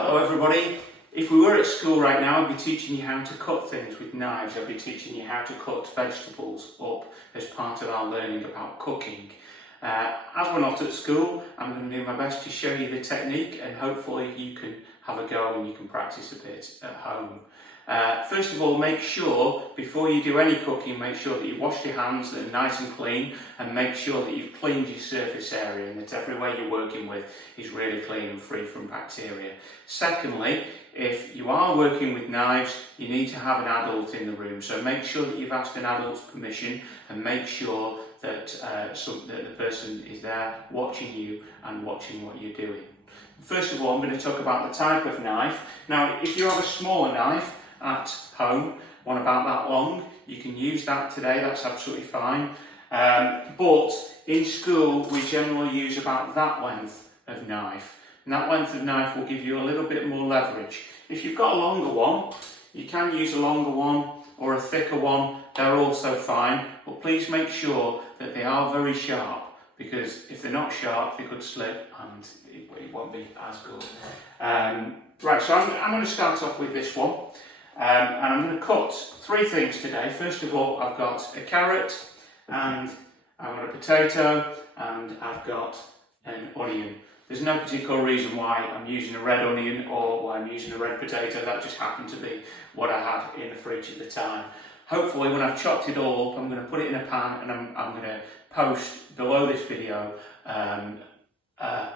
Hello everybody. If we were at school right now, I'd be teaching you how to cut things with knives. I'd be teaching you how to cut vegetables up as part of our learning about cooking. As we're not at school, I'm going to do my best to show you the technique, and hopefully you can have a go and you can practice a bit at home. First of all, make sure, before you do any cooking, make sure that you've washed your hands, that are nice and clean, and make sure that you've cleaned your surface area and that everywhere you're working with is really clean and free from bacteria. Secondly, if you are working with knives, you need to have an adult in the room, so make sure that you've asked an adult's permission and make sure that, that the person is there watching you and watching what you're doing. First of all, I'm going to talk about the type of knife. Now, if you have a smaller knife at home, one about that long, you can use that today, that's absolutely fine. But in school, we generally use about that length of knife. And that length of knife will give you a little bit more leverage. If you've got a longer one, you can use a longer one or a thicker one, they're also fine. But please make sure that they are very sharp, because if they're not sharp, they could slip and it won't be as good. Right, so I'm going to start off with this one. And I'm going to cut three things today. First of all, I've got a carrot, and I've got a potato, and I've got an onion. There's no particular reason why I'm using a red onion or why I'm using a red potato. That just happened to be what I had in the fridge at the time. Hopefully, when I've chopped it all up, I'm going to put it in a pan, and I'm going to post below this video a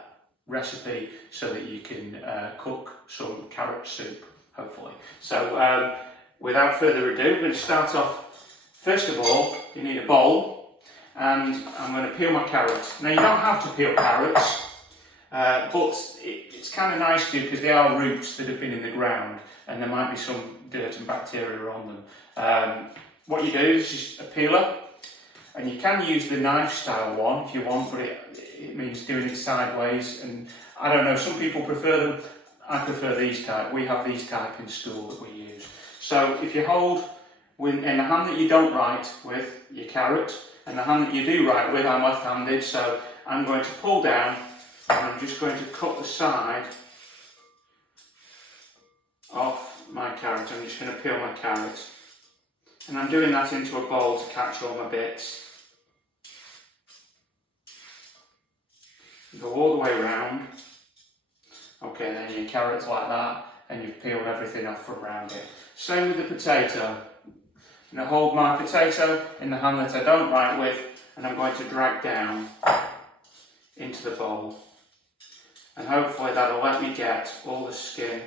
recipe so that you can cook some carrot soup, hopefully. So without further ado, we're going to start off. First of all, you need a bowl, and I'm going to peel my carrots. Now, you don't have to peel carrots, but it's kind of nice to, because they are roots that have been in the ground and there might be some dirt and bacteria on them. What you do is just a peeler, and you can use the knife style one if you want, but it means doing it sideways, and I don't know, some people prefer them. I prefer these type. We have these type in school that we use. So if you hold in the hand that you don't write with your carrot, and the hand that you do write with, I'm left-handed, so I'm going to pull down, and I'm just going to cut the side off my carrot. I'm just going to peel my carrot, and I'm doing that into a bowl to catch all my bits. Go all the way around. Okay, then your carrot's like that, and you've peeled everything off from around it. Same with the potato. I'm going to hold my potato in the hand that I don't write with, and I'm going to drag down into the bowl. And hopefully that'll let me get all the skin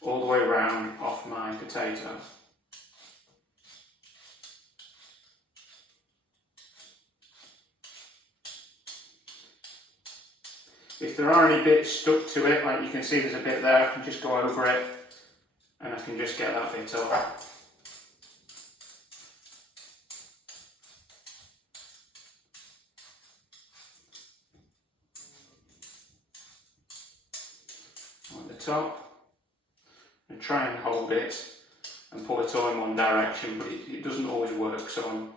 all the way around off my potato. If there are any bits stuck to it, like you can see there's a bit there, I can just go over it and I can just get that bit off. At the top, and try and hold it and pull it all in one direction, but it doesn't always work, so I'm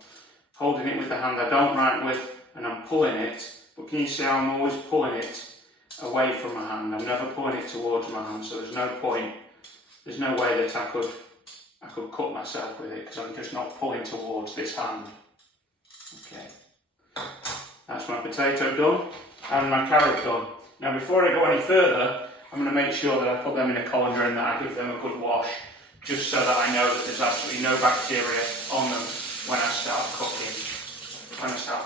holding it with the hand I don't write with and I'm pulling it, but can you see how I'm always pulling it away from my hand? I'm never pulling it towards my hand, so there's no point, there's no way that I could cut myself with it, because I'm just not pulling towards this hand. Okay, that's my potato done and my carrot done. Now, before I go any further, I'm going to make sure that I put them in a colander and that I give them a good wash, just so that I know that there's absolutely no bacteria on them when I start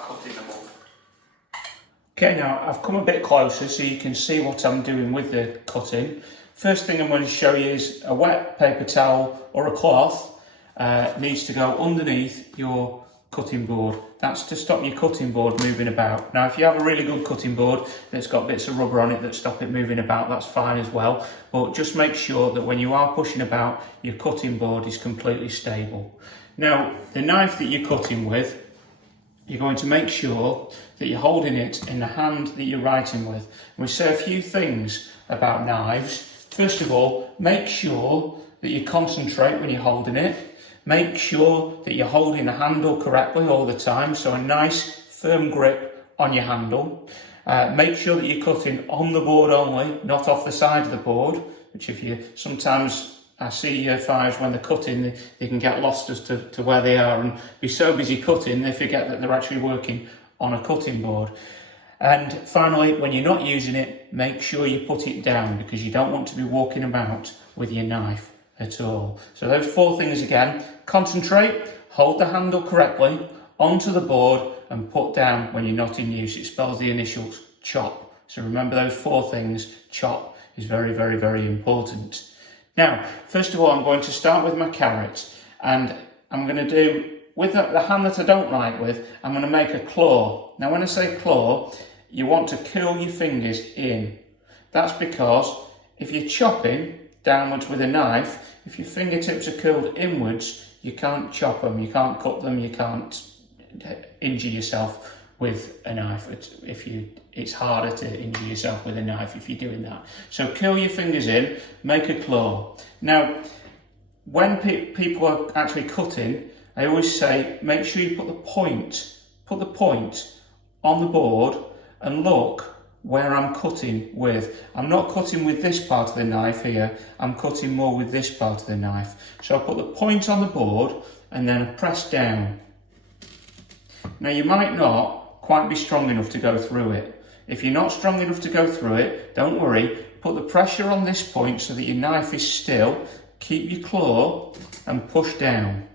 cutting them up. Okay, now I've come a bit closer so you can see what I'm doing with the cutting. First thing I'm going to show you is a wet paper towel or a cloth needs to go underneath your cutting board. That's to stop your cutting board moving about. Now, if you have a really good cutting board that's got bits of rubber on it that stop it moving about, that's fine as well. But just make sure that when you are pushing about, your cutting board is completely stable. Now, the knife that you're cutting with, you're going to make sure that you're holding it in the hand that you're writing with. We say a few things about knives. First of all, make sure that you concentrate when you're holding it. Make sure that you're holding the handle correctly all the time, so a nice firm grip on your handle. Make sure that you're cutting on the board only, not off the side of the board. which sometimes I see year fives when they're cutting, they can get lost as to where they are and be so busy cutting they forget that they're actually working on a cutting board. And finally, when you're not using it, make sure you put it down, because you don't want to be walking about with your knife at all. So those 4 things again: concentrate, hold the handle correctly onto the board, and put down when you're not in use. It spells the initials CHOP. So remember those 4 things. CHOP is very, very, very important. Now, first of all, I'm going to start with my carrot, and I'm going to do, with the hand that I don't write with, I'm going to make a claw. Now, when I say claw, you want to curl your fingers in. That's because if you're chopping downwards with a knife, if your fingertips are curled inwards, you can't chop them, you can't cut them, you can't injure yourself with a knife. It's harder to injure yourself with a knife if you're doing that. So curl your fingers in, make a claw. Now, when people are actually cutting, I always say, make sure you put the point on the board and look where I'm cutting with. I'm not cutting with this part of the knife here, I'm cutting more with this part of the knife. So I put the point on the board and then I press down. Now, you might not quite be strong enough to go through it. If you're not strong enough to go through it, don't worry, put the pressure on this point so that your knife is still, keep your claw and push down.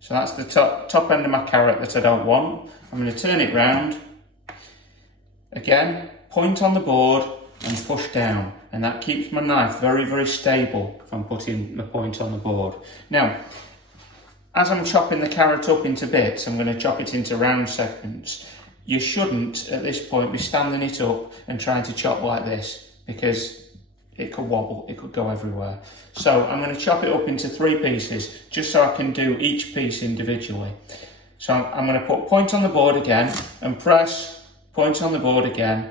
So that's the top end of my carrot that I don't want. I'm going to turn it round. Again, point on the board and push down. And that keeps my knife very, very stable if I'm putting my point on the board. Now, as I'm chopping the carrot up into bits, I'm going to chop it into round segments. You shouldn't, at this point, be standing it up and trying to chop like this, because it could wobble, it could go everywhere. So I'm going to chop it up into 3 pieces, just so I can do each piece individually. So I'm going to put point on the board again and press, point on the board again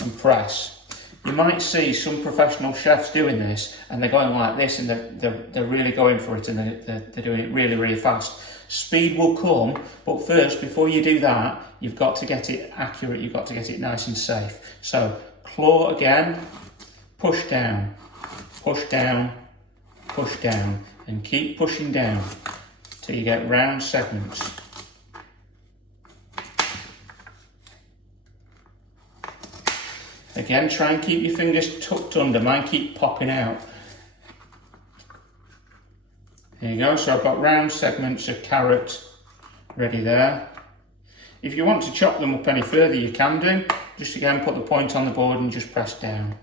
and press. You might see some professional chefs doing this and they're going like this, and they're really going for it, and they're doing it really, really fast. Speed will come, but first, before you do that, you've got to get it accurate, you've got to get it nice and safe. So claw again, push down, push down, push down, and keep pushing down till you get round segments. Again, try and keep your fingers tucked under. Mine keep popping out. There you go. So I've got round segments of carrot ready there. If you want to chop them up any further, you can do. Just again, put the point on the board and just press down.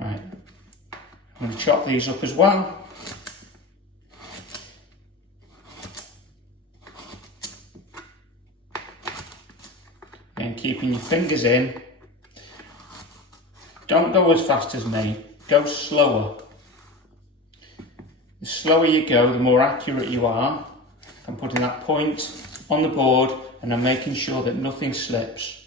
Right. I'm going to chop these up as well. And keeping your fingers in. Don't go as fast as me, go slower. The slower you go, the more accurate you are. I'm putting that point on the board and I'm making sure that nothing slips.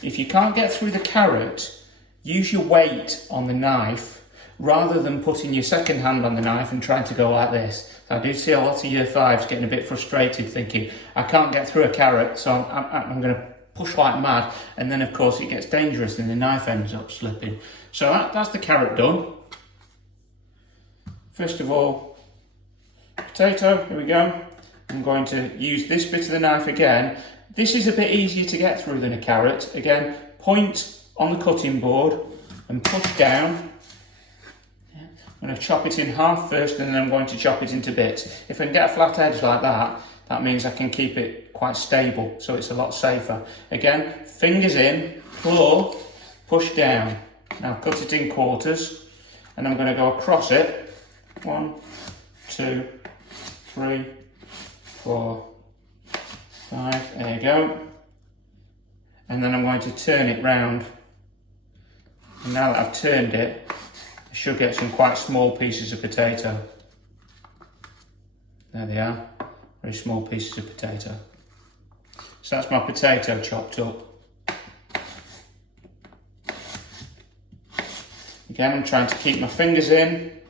If you can't get through the carrot, use your weight on the knife rather than putting your second hand on the knife and trying to go like this. I do see a lot of year fives getting a bit frustrated, thinking, I can't get through a carrot, so I'm going to push like mad, and then of course it gets dangerous and the knife ends up slipping. So that's the carrot done. First of all, potato, here we go. I'm going to use this bit of the knife again. This is a bit easier to get through than a carrot. Again, point on the cutting board and push down. I'm going to chop it in half first, and then I'm going to chop it into bits. If I can get a flat edge like that, that means I can keep it quite stable, so it's a lot safer. Again, fingers in, claw, push down. Now cut it in quarters, and I'm going to go across it. 1, 2, 3, 4, 5, there you go. And then I'm going to turn it round. And now that I've turned it, I should get some quite small pieces of potato. There they are, very small pieces of potato. So that's my potato chopped up. Again, I'm trying to keep my fingers in.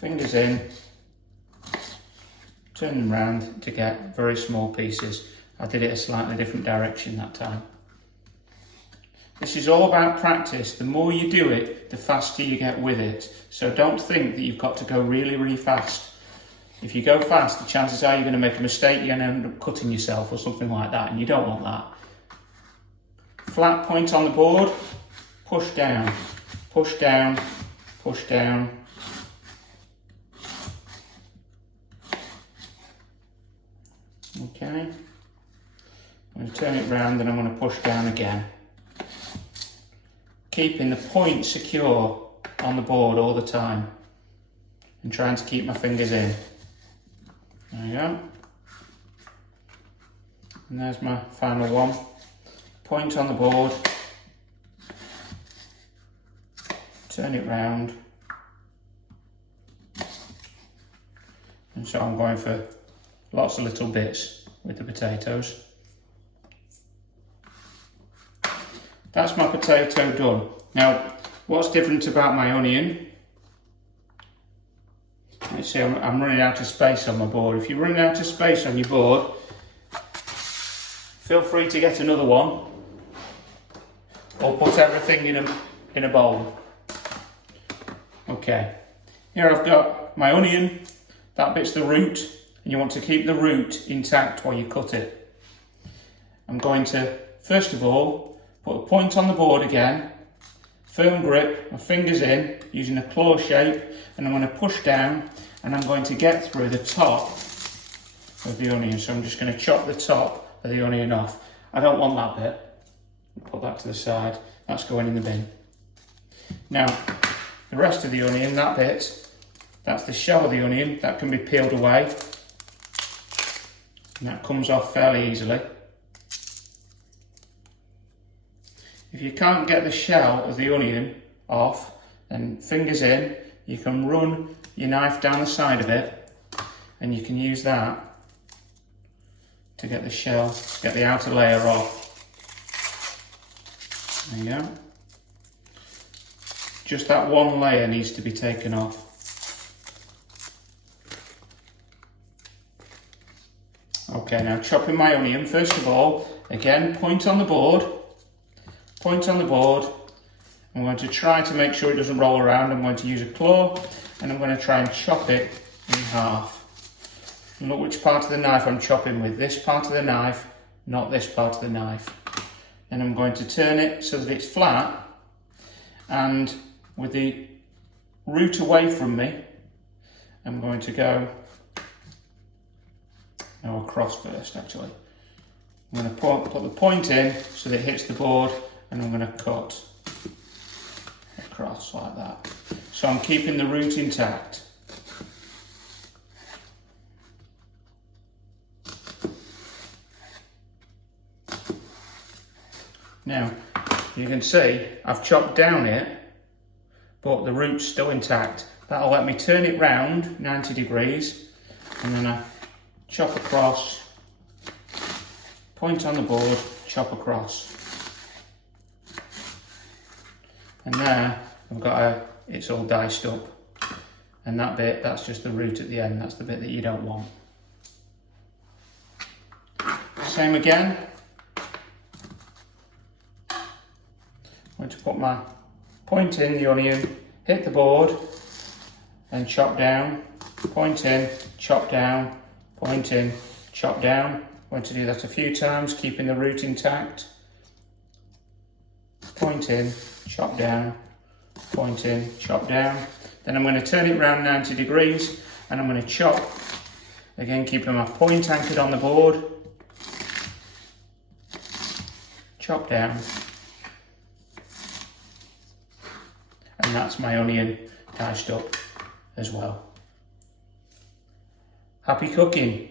fingers in, turn them round to get very small pieces. I did it a slightly different direction that time. This is all about practice. The more you do it, the faster you get with it. So don't think that you've got to go really, really fast. If you go fast, the chances are you're going to make a mistake, you're going to end up cutting yourself or something like that, and you don't want that. Flat point on the board, push down, push down, push down. Okay, I'm going to turn it round and I'm going to push down again. Keeping the point secure on the board all the time and trying to keep my fingers in. There you go. And there's my final one. Point on the board, turn it round. And so I'm going for lots of little bits with the potatoes. That's my potato done. Now, what's different about my onion? Let's see, I'm running out of space on my board. If you're running out of space on your board, feel free to get another one or put everything in a bowl. Okay, here I've got my onion, that bit's the root, and you want to keep the root intact while you cut it. I'm going to, first of all, put a point on the board again, firm grip, my fingers in, using a claw shape, and I'm going to push down, and I'm going to get through the top of the onion. So I'm just going to chop the top of the onion off. I don't want that bit. Put that to the side. That's going in the bin. Now, the rest of the onion, that bit, that's the shell of the onion. That can be peeled away. And that comes off fairly easily. If you can't get the shell of the onion off, then fingers in, you can run your knife down the side of it and you can use that to get the shell, get the outer layer off. There you go. Just that one layer needs to be taken off. Okay, now chopping my onion, first of all, again, point on the board. Point on the board. I'm going to try to make sure it doesn't roll around. I'm going to use a claw and I'm going to try and chop it in half. And look which part of the knife I'm chopping with. This part of the knife, not this part of the knife. Then I'm going to turn it so that it's flat, and with the root away from me, I'm going to go across first actually. I'm going to put the point in so that it hits the board, and I'm going to cut across like that. So I'm keeping the root intact. Now, you can see I've chopped down it, but the root's still intact. That'll let me turn it round 90 degrees, and then I chop across, point on the board, chop across. And there, I've got it's all diced up. And that bit, that's just the root at the end. That's the bit that you don't want. Same again. I'm going to put my point in the onion, hit the board, and chop down, point in, chop down, point in, chop down. I'm going to do that a few times, keeping the root intact. Point in, chop down, point in, chop down. Then I'm going to turn it around 90 degrees and I'm going to chop, again keeping my point anchored on the board. Chop down. And that's my onion diced up as well. Happy cooking!